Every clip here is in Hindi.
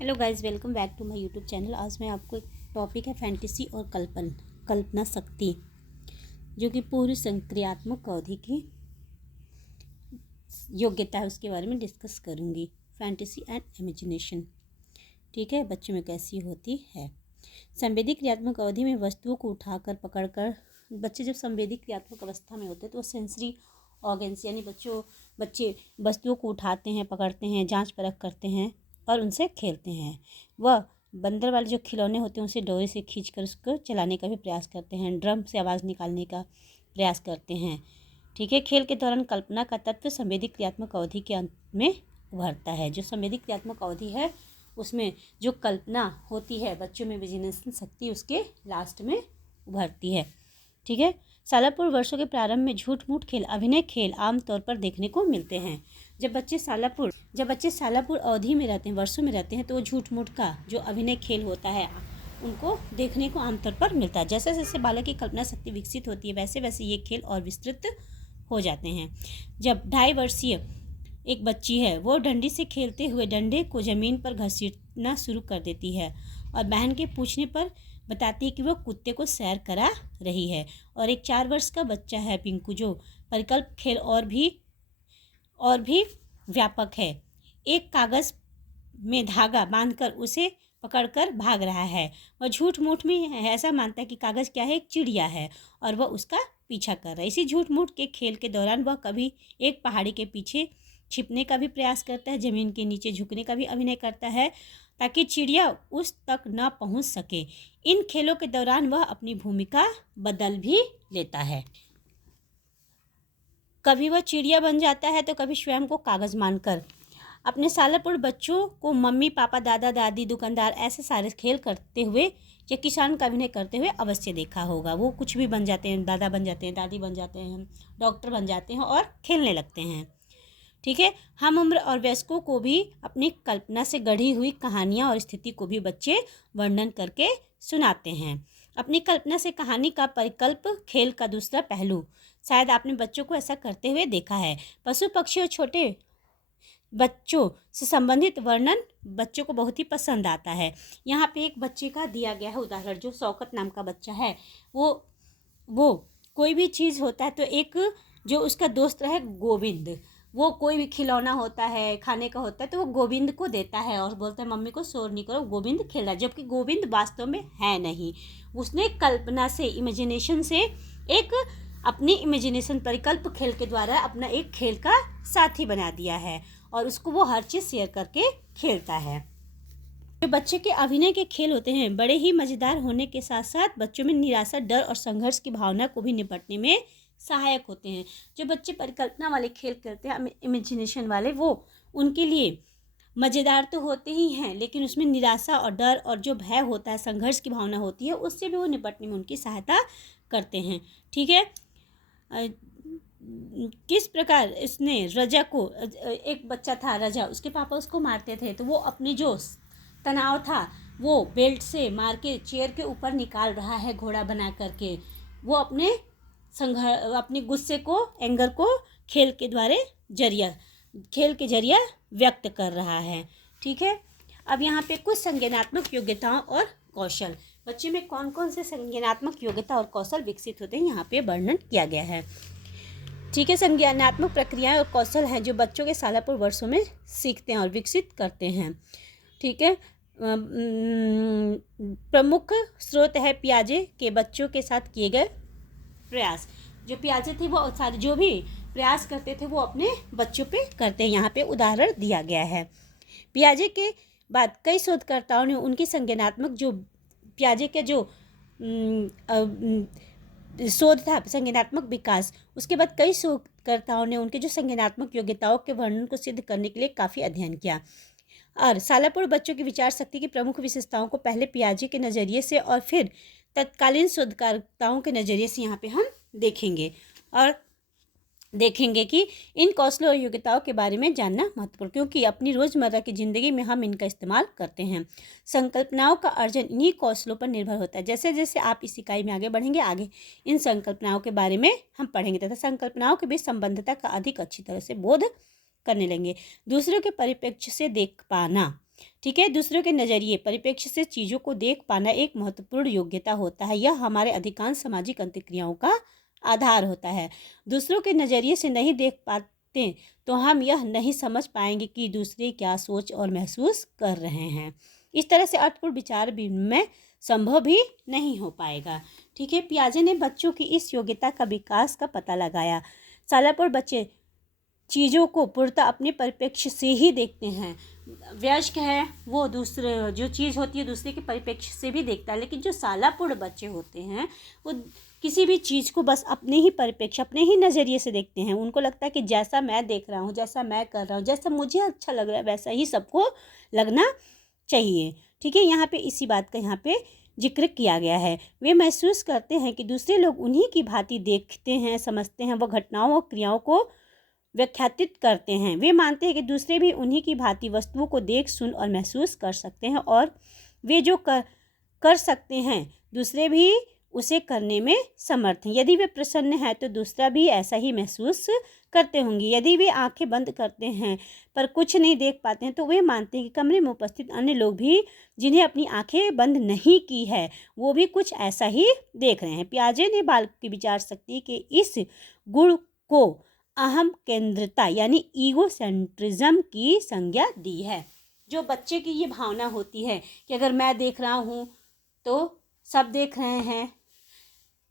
Hello guys, welcome back to my YouTube channel. आज मैं आपको एक टॉपिक है फैंटेसी और कल्पना शक्ति, जो कि पूरी संक्रियात्मक अवधि की योग्यता है, उसके बारे में डिस्कस करूंगी। फैंटेसी एंड इमेजिनेशन, ठीक है, बच्चों में कैसी होती है। संवेदी क्रियात्मक अवधि में वस्तुओं को उठाकर पकड़कर, बच्चे जब संवेदी क्रियात्मक अवस्था में होते हैं तो वो सेंसरी ऑर्गन्स यानी बच्चे वस्तुओं को उठाते हैं, पकड़ते हैं, जांच परख करते हैं और उनसे खेलते हैं। वह बंदर वाले जो खिलौने होते हैं उसे डोरी से खींचकर उसको चलाने का भी प्रयास करते हैं, ड्रम से आवाज़ निकालने का प्रयास करते हैं। ठीक है, खेल के दौरान कल्पना का तत्व संवेदी क्रियात्मक अवधि के अंत में उभरता है। जो संवेदी क्रियात्मक अवधि है उसमें जो कल्पना होती है बच्चों में, इमेजिनेशन शक्ति उसके लास्ट में उभरती है। ठीक है, शालापूर्व वर्षों के प्रारंभ में झूठ मूठ खेल, अभिनय खेल आमतौर पर देखने को मिलते हैं। जब बच्चे शालापूर्व अवधि में रहते हैं, वर्षों में रहते हैं, तो वो झूठ मूठ का जो अभिनय खेल होता है उनको देखने को आमतौर पर मिलता है। जैसे जैसे बालक की कल्पना शक्ति विकसित होती है वैसे वैसे ये खेल और विस्तृत हो जाते हैं। जब 2.5 वर्षीय एक बच्ची है, वो डंडी से खेलते हुए डंडे को ज़मीन पर घसीटना शुरू कर देती है और बहन के पूछने पर बताती है कि वह कुत्ते को सैर करा रही है। और एक 4 वर्ष का बच्चा है पिंकू, जो परिकल्प खेल और भी व्यापक है। एक कागज़ में धागा बांधकर उसे पकड़कर भाग रहा है। वह झूठ मूठ में ऐसा मानता है कि कागज़ क्या है, एक चिड़िया है और वह उसका पीछा कर रहा है। इसी झूठ मूठ के खेल के दौरान वह कभी एक पहाड़ी के पीछे छिपने का भी प्रयास करता है, ज़मीन के नीचे झुकने का भी अभिनय करता है ताकि चिड़िया उस तक न पहुंच सके। इन खेलों के दौरान वह अपनी भूमिका बदल भी लेता है। कभी वह चिड़िया बन जाता है तो कभी स्वयं को कागज़ मानकर। अपने शालापूर्व बच्चों को मम्मी पापा, दादा दादी, दुकानदार ऐसे सारे खेल करते हुए या किसान का अभिनय करते हुए अवश्य देखा होगा। वो कुछ भी बन जाते हैं, दादा बन जाते हैं, दादी बन जाते हैं, डॉक्टर बन जाते हैं और खेलने लगते हैं। ठीक है, हम उम्र और वयस्कों को भी अपनी कल्पना से गढ़ी हुई कहानियाँ और स्थिति को भी बच्चे वर्णन करके सुनाते हैं। अपनी कल्पना से कहानी का परिकल्प खेल का दूसरा पहलू, शायद आपने बच्चों को ऐसा करते हुए देखा है। पशु पक्षी और छोटे बच्चों से संबंधित वर्णन बच्चों को बहुत ही पसंद आता है। यहाँ पे एक बच्चे का दिया गया है उदाहरण, जो शौकत नाम का बच्चा है। वो कोई भी चीज़ होता है तो एक जो उसका दोस्त है गोविंद, वो कोई भी खिलौना होता है, खाने का होता है, तो वो गोविंद को देता है और बोलता है मम्मी को शोर नहीं करो, गोविंद खेल रहा है। जबकि गोविंद वास्तव में है नहीं, उसने कल्पना से, इमेजिनेशन से, एक अपनी इमेजिनेशन परिकल्प खेल के द्वारा अपना एक खेल का साथी बना दिया है और उसको वो हर चीज़ शेयर करके खेलता है। जो बच्चे के अभिनय के खेल होते हैं बड़े ही मज़ेदार होने के साथ साथ बच्चों में निराशा, डर और संघर्ष की भावना को भी निपटने में सहायक होते हैं। जो बच्चे परिकल्पना वाले खेल खेलते हैं, इमेजिनेशन वाले, वो उनके लिए मज़ेदार तो होते ही हैं, लेकिन उसमें निराशा और डर और जो भय होता है, संघर्ष की भावना होती है, उससे भी वो निपटने में उनकी सहायता करते हैं। ठीक है, किस प्रकार इसने रजा को, एक बच्चा था रजा, उसके पापा उसको मारते थे तो वो अपनी जो तनाव था वो बेल्ट से मार के चेयर के ऊपर निकाल रहा है घोड़ा बना करके। वो अपने गुस्से को, एंगर को खेल के जरिए व्यक्त कर रहा है। ठीक है, अब यहाँ पे कुछ संज्ञानात्मक योग्यताओं और कौशल, बच्चे में कौन कौन से संज्ञानात्मक योग्यता और कौशल विकसित होते हैं यहाँ पे वर्णन किया गया है। ठीक है, संज्ञानात्मक प्रक्रियाएं और कौशल हैं जो बच्चों के शालापूर्व वर्षों में सीखते हैं और विकसित करते हैं। ठीक है, प्रमुख स्रोत है पियाजे के बच्चों के साथ किए गए प्रयास। जो पियाजे थे वो सारे जो भी प्रयास करते थे वो अपने बच्चों पे करते हैं। यहाँ पे उदाहरण दिया गया है। पियाजे के बाद कई शोधकर्ताओं ने उनकी संज्ञानात्मक, जो पियाजे के जो शोध था संज्ञानात्मक विकास, उसके बाद कई शोधकर्ताओं ने उनके जो संज्ञानात्मक योग्यताओं के वर्णन को सिद्ध करने के लिए काफ़ी अध्ययन किया और शालापूर्व बच्चों की विचार शक्ति की प्रमुख विशेषताओं को पहले पियाजे के नज़रिए से और फिर तत्कालीन शोधकर्ताओं के नज़रिए से यहाँ पे हम देखेंगे और देखेंगे कि इन कौशलों और योग्यताओं के बारे में जानना महत्वपूर्ण, क्योंकि अपनी रोज़मर्रा की ज़िंदगी में हम इनका इस्तेमाल करते हैं। संकल्पनाओं का अर्जन इन्हीं कौशलों पर निर्भर होता है। जैसे जैसे आप इस इकाई में आगे बढ़ेंगे, आगे इन संकल्पनाओं के बारे में हम पढ़ेंगे तथा संकल्पनाओं के बीच संबंधता का अधिक अच्छी तरह से बोध करने लेंगे। दूसरों के परिप्रेक्ष्य से देख पाना, ठीक है। दूसरों के नज़रिए परिप्रेक्ष्य से चीज़ों को देख पाना एक महत्वपूर्ण योग्यता होता है। यह हमारे अधिकांश सामाजिक अंतःक्रियाओं का आधार होता है। दूसरों के नज़रिए से नहीं देख पाते तो हम यह नहीं समझ पाएंगे कि दूसरे क्या सोच और महसूस कर रहे हैं। इस तरह से अर्थपूर्ण विचार विनिमय संभव भी नहीं हो पाएगा। ठीक है। पियाजे ने बच्चों की इस योग्यता का विकास का पता लगाया। सालापुर बच्चे चीज़ों को पूर्णतः अपने परिप्रेक्ष्य से ही देखते हैं। वयस्क है वो दूसरे जो चीज़ होती है दूसरे के परिप्रेक्ष्य से भी देखता है, लेकिन जो सालापुर बच्चे होते हैं वो किसी भी चीज़ को बस अपने ही परिप्रेक्ष्य अपने ही नज़रिए से देखते हैं। उनको लगता है कि जैसा मैं देख रहा हूँ, जैसा मैं कर रहा हूँ, जैसा मुझे अच्छा लग रहा है वैसा ही सबको लगना चाहिए। ठीक है। यहाँ पे इसी बात का यहाँ पे जिक्र किया गया है। वे महसूस करते हैं कि दूसरे लोग उन्हीं की भांति देखते हैं, समझते हैं, वह घटनाओं और क्रियाओं को व्याख्यातित करते हैं। वे मानते हैं कि दूसरे भी उन्हीं की भांति वस्तुओं को देख, सुन और महसूस कर सकते हैं और वे जो कर सकते हैं दूसरे भी उसे करने में समर्थ हैं। यदि वे प्रसन्न हैं तो दूसरा भी ऐसा ही महसूस करते होंगे। यदि वे आंखें बंद करते हैं पर कुछ नहीं देख पाते हैं तो वे मानते हैं कि कमरे में उपस्थित अन्य लोग भी जिन्हें अपनी आंखें बंद नहीं की है वो भी कुछ ऐसा ही देख रहे हैं। पियाजे ने बालक की विचार शक्ति के इस गुण को अहम केंद्रता यानी ईगो सेंट्रिज्म की संज्ञा दी है। जो बच्चे की ये भावना होती है कि अगर मैं देख रहा हूँ तो सब देख रहे हैं,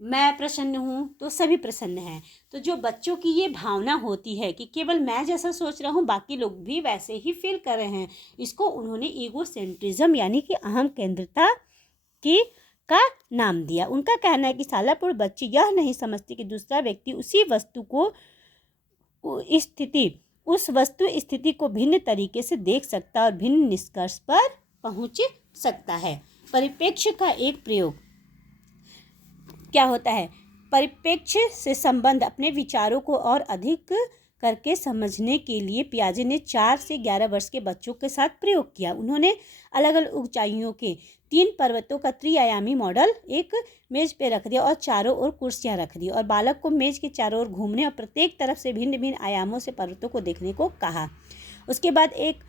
मैं प्रसन्न हूँ तो सभी प्रसन्न हैं। तो जो बच्चों की ये भावना होती है कि केवल मैं जैसा सोच रहा हूँ बाकी लोग भी वैसे ही फील कर रहे हैं, इसको उन्होंने ईगो सेंट्रिज्म यानी कि अहम केंद्रता की का नाम दिया। उनका कहना है कि सालापुर बच्चे यह नहीं समझते कि दूसरा व्यक्ति उसी वस्तु को उस वस्तु स्थिति को भिन्न तरीके से देख सकता है और भिन्न निष्कर्ष पर पहुंच सकता है। परिप्रेक्ष्य का एक प्रयोग क्या होता है? परिप्रेक्ष्य से संबंध अपने विचारों को और अधिक करके समझने के लिए पियाजे ने 4 से 11 वर्ष के बच्चों के साथ प्रयोग किया। उन्होंने अलग अलग ऊंचाइयों के 3 पर्वतों का त्रिआयामी मॉडल एक मेज पे रख दिया और चारों ओर कुर्सियां रख दी और बालक को मेज के चारों ओर घूमने और प्रत्येक तरफ से भिन्न भिन्न आयामों से पर्वतों को देखने को कहा। उसके बाद एक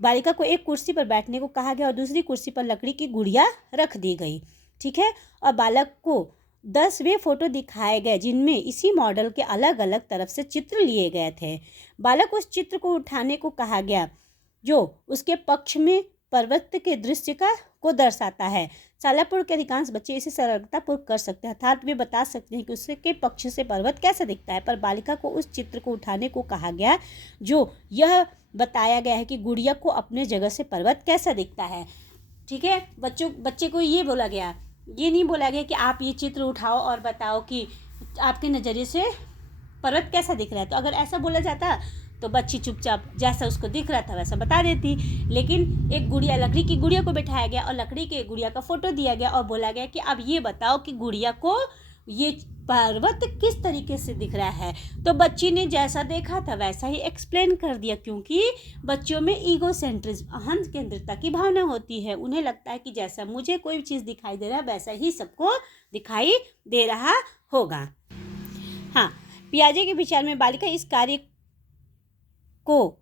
बालिका को एक कुर्सी पर बैठने को कहा गया और दूसरी कुर्सी पर लकड़ी की गुड़िया रख दी गई। ठीक है। और बालक को 10 वे फोटो दिखाए गए जिनमें इसी मॉडल के अलग अलग तरफ से चित्र लिए गए थे। बालक उस चित्र को उठाने को कहा गया जो उसके पक्ष में पर्वत के दृश्य को दर्शाता है। सालापुर के अधिकांश बच्चे इसे सरलतापूर्वक कर सकते हैं, अर्थात वे बता सकते हैं कि उसके पक्ष से पर्वत कैसा दिखता है। पर बालिका को उस चित्र को उठाने को कहा गया जो यह बताया गया है कि गुड़िया को अपने जगह से पर्वत कैसा दिखता है। ठीक है। बच्चे को ये बोला गया, ये नहीं बोला गया कि आप ये चित्र उठाओ और बताओ कि आपके नज़रिए से पर्वत कैसा दिख रहा है। तो अगर ऐसा बोला जाता तो बच्ची चुपचाप जैसा उसको दिख रहा था वैसा बता देती। लेकिन एक गुड़िया, लकड़ी की गुड़िया को बिठाया गया और लकड़ी के गुड़िया का फोटो दिया गया और बोला गया कि अब ये बताओ कि गुड़िया को ये पर्वत किस तरीके से दिख रहा है। तो बच्ची ने जैसा देखा था वैसा ही एक्सप्लेन कर दिया, क्योंकि बच्चों में ईगो सेंट्रिज्म अहम केंद्रता की भावना होती है। उन्हें लगता है कि जैसा मुझे कोई चीज़ दिखाई दे रहा है वैसा ही सबको दिखाई दे रहा होगा। हाँ, पियाजे के विचार में बालिका इस कार्य को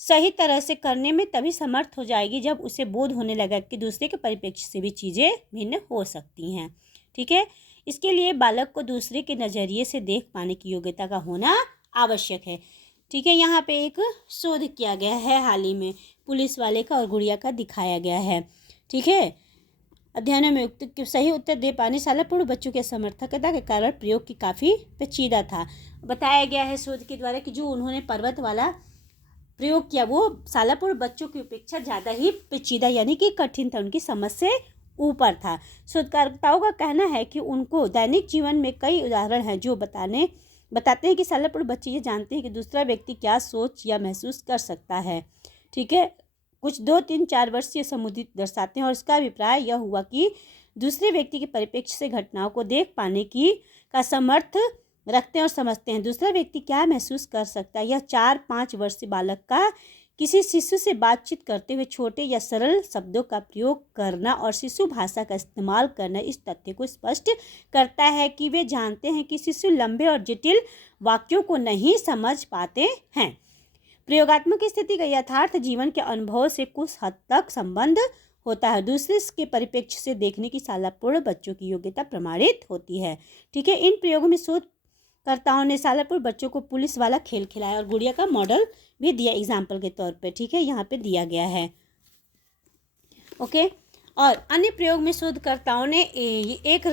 सही तरह से करने में तभी समर्थ हो जाएगी जब उसे बोध होने लगा कि दूसरे के परिप्रेक्ष्य से भी चीज़ें भिन्न हो सकती हैं। ठीक है। इसके लिए बालक को दूसरे के नज़रिए से देख पाने की योग्यता का होना आवश्यक है। ठीक है। यहाँ पे एक शोध किया गया है हाल ही में, पुलिस वाले का और गुड़िया का दिखाया गया है। ठीक है। अध्ययनों में सही उत्तर दे पाने सालापुर बच्चों के समर्थकता के कारण प्रयोग की काफ़ी पेचीदा था। बताया गया है शोध के द्वारा कि जो उन्होंने पर्वत वाला प्रयोग किया वो सालापुर बच्चों की अपेक्षा ज़्यादा ही पेचीदा यानी कि कठिन था, उनकी समझ से ऊपर था। शोधकर्ताओं का कहना है कि उनको दैनिक जीवन में कई उदाहरण हैं जो बताते हैं कि सालापुर बच्चे ये जानते हैं कि दूसरा व्यक्ति क्या सोच या महसूस कर सकता है। ठीक है। कुछ 2, 3, 4 वर्षीय समुदित दर्शाते हैं और इसका अभिप्राय यह हुआ कि दूसरे व्यक्ति के परिप्रेक्ष्य से घटनाओं को देख पाने का समर्थ रखते हैं और समझते हैं दूसरा व्यक्ति क्या महसूस कर सकता है। यह 4-5 वर्षीय बालक का किसी शिशु से बातचीत करते हुए छोटे या सरल शब्दों का प्रयोग करना और शिशु भाषा का इस्तेमाल करना इस तथ्य को स्पष्ट करता है कि वे जानते हैं कि शिशु लंबे और जटिल वाक्यों को नहीं समझ पाते हैं। प्रयोगात्मक स्थिति का यथार्थ जीवन के अनुभव से कुछ हद तक संबंध होता है। दूसरे के परिप्रेक्ष्य से देखने की सालापूर्ण बच्चों की योग्यता प्रमाणित होती है। ठीक है, इन प्रयोगों में शोधकर्ताओं ने सालापूर्ण बच्चों को पुलिस वाला खेल खिलाया और गुड़िया का मॉडल भी दिया एग्जाम्पल के तौर पे। ठीक है, यहाँ पे दिया गया है। ओके, और अन्य प्रयोग में शोधकर्ताओं ने एक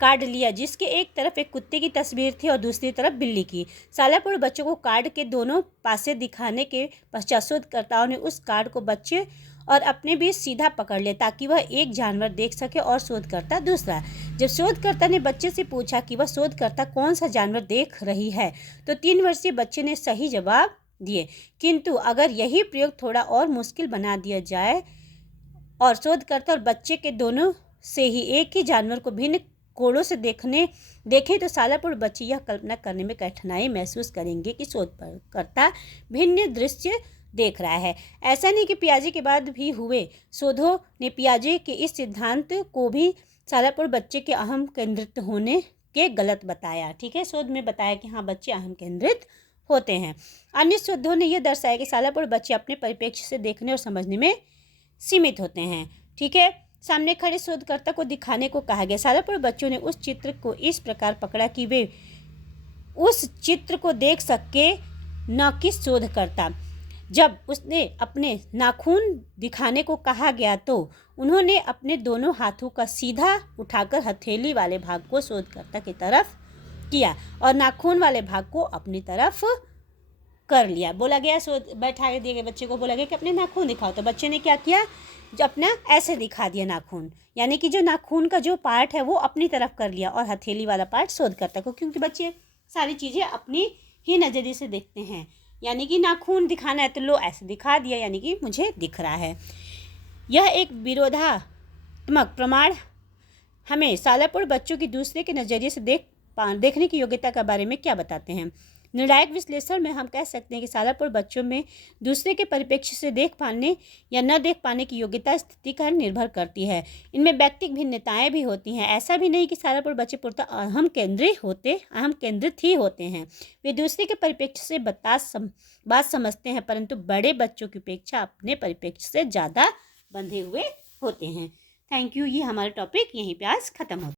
कार्ड लिया जिसके एक तरफ एक कुत्ते की तस्वीर थी और दूसरी तरफ बिल्ली की। सालापूर्ण बच्चों को कार्ड के दोनों पासे दिखाने के पश्चात शोधकर्ताओं ने उस कार्ड को बच्चे और अपने बीच सीधा पकड़ लिया ताकि वह एक जानवर देख सके और शोधकर्ता दूसरा। जब शोधकर्ता ने बच्चे से पूछा कि वह शोधकर्ता कौन सा जानवर देख रही है तो 3 वर्षीय बच्चे ने सही जवाब दिए, किंतु अगर यही प्रयोग थोड़ा और मुश्किल बना दिया जाए और शोधकर्ता और बच्चे के दोनों से ही एक ही जानवर को भिन्न कोणों से देखें तो सालापूर्ण बच्चे यह कल्पना करने में कठिनाई महसूस करेंगे कि शोधकर्ता भिन्न दृश्य देख रहा है। ऐसा नहीं कि पियाजे के बाद भी हुए शोधों ने पियाजे के इस सिद्धांत को भी सालापूर्ण बच्चे के अहम केंद्रित होने के गलत बताया। ठीक है, शोध में बताया कि हाँ, बच्चे अहम केंद्रित होते हैं। अन्य शोधों ने यह दर्शाया कि सालापूर्ण बच्चे अपने परिप्रेक्ष्य से देखने और समझने में सीमित होते हैं। ठीक है, सामने खड़े शोधकर्ता को दिखाने को कहा गया। सालापूर्ण बच्चों ने उस चित्र को इस प्रकार पकड़ा कि वे उस चित्र को देख सके, न कि शोधकर्ता। जब उसने अपने नाखून दिखाने को कहा गया तो उन्होंने अपने दोनों हाथों का सीधा उठाकर हथेली वाले भाग को शोधकर्ता की तरफ किया और नाखून वाले भाग को अपनी तरफ कर लिया। बोला गया, बैठा दिए गए बच्चे को बोला गया कि अपने नाखून दिखाओ, तो बच्चे ने क्या किया, जो अपना ऐसे दिखा दिया नाखून, यानी कि जो नाखून का जो पार्ट है वो अपनी तरफ कर लिया और हथेली वाला पार्ट शोधकर्ता को, क्योंकि बच्चे सारी चीज़ें अपनी ही नज़रिए से देखते हैं। यानी कि नाखून दिखाना है तो लो ऐसे दिखा दिया, यानी कि मुझे दिख रहा है। यह एक विरोधात्मक प्रमाण हमें सालापूर्ण बच्चों की दूसरे के नज़रिए से देखने की योग्यता के बारे में क्या बताते हैं। निर्णायक विश्लेषण में हम कह सकते हैं कि सालापूर्ण बच्चों में दूसरे के परिप्रेक्ष्य से देख पाने या न देख पाने की योग्यता स्थिति पर निर्भर करती है। इनमें व्यक्तिगत भिन्नताएं भी होती हैं। ऐसा भी नहीं कि सालापूर्ण बच्चे पूर्णतः अहम केंद्रित ही होते हैं। वे दूसरे के परिप्रेक्ष्य से बात समझते हैं, परंतु बड़े बच्चों की अपेक्षा अपने परिप्रेक्ष्य से ज़्यादा बंधे हुए होते हैं। Thank you. ये हमारा टॉपिक यहीं पे आज खत्म होता है।